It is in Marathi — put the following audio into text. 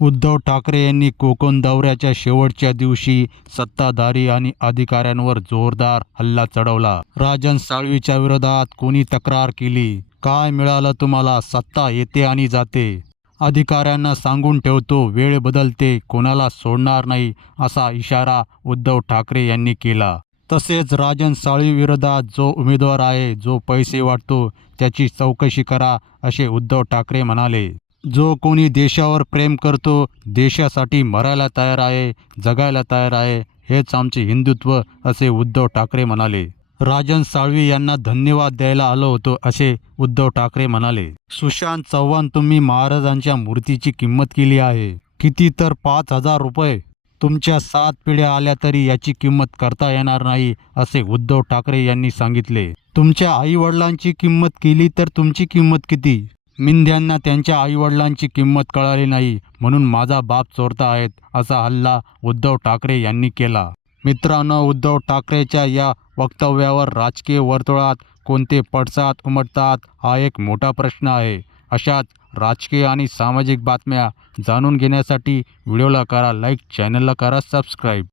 उद्धव ठाकरे यांनी कोकण दौऱ्याच्या शेवटच्या दिवशी सत्ताधारी आणि अधिकाऱ्यांवर जोरदार हल्ला चढवला. राजन साळवीच्या विरोधात कोणी तक्रार केली? काय मिळालं तुम्हाला? सत्ता येते आणि जाते. अधिकाऱ्यांना सांगून ठेवतो वेळ बदलते कोणाला सोडणार नाही असा इशारा उद्धव ठाकरे यांनी केला. तसेच राजन साळवी विरोधात जो उमेदवार आहे जो पैसे वाटतो त्याची चौकशी करा असे उद्धव ठाकरे म्हणाले. जो कोणी देशावर प्रेम करतो देशासाठी मरायला तयार आहे जगायला तयार आहे हेच आमचे हिंदुत्व असे उद्धव ठाकरे म्हणाले. राजन साळवी यांना धन्यवाद द्यायला आलो होतो असे उद्धव ठाकरे म्हणाले. सुशांत चव्हाण तुम्ही महाराजांच्या मूर्तीची किंमत केली आहे. किती तर पाच हजार रुपये. तुमच्या सात पिढ्या आल्या तरी याची किंमत करता येणार नाही असे उद्धव ठाकरे यांनी सांगितले. तुमच्या आईवडिलांची किंमत केली तर तुमची किंमत किती? मिंध्यांना त्यांच्या आईवडिलांची किंमत कळाली नाही म्हणून माझा बाप चोरता आहेत असा हल्ला उद्धव ठाकरे यांनी केला. मित्रांनो उद्धव ठाकरेच्या या वक्तव्यावर राजकीय वर्तुळात कोणते पडसाद उमटतात हा एक मोठा प्रश्न आहे. अशाच राजकीय आणि सामाजिक बातम्या जाणून घेण्यासाठी व्हिडिओला करा लाईक चॅनलला करा सबस्क्राईब.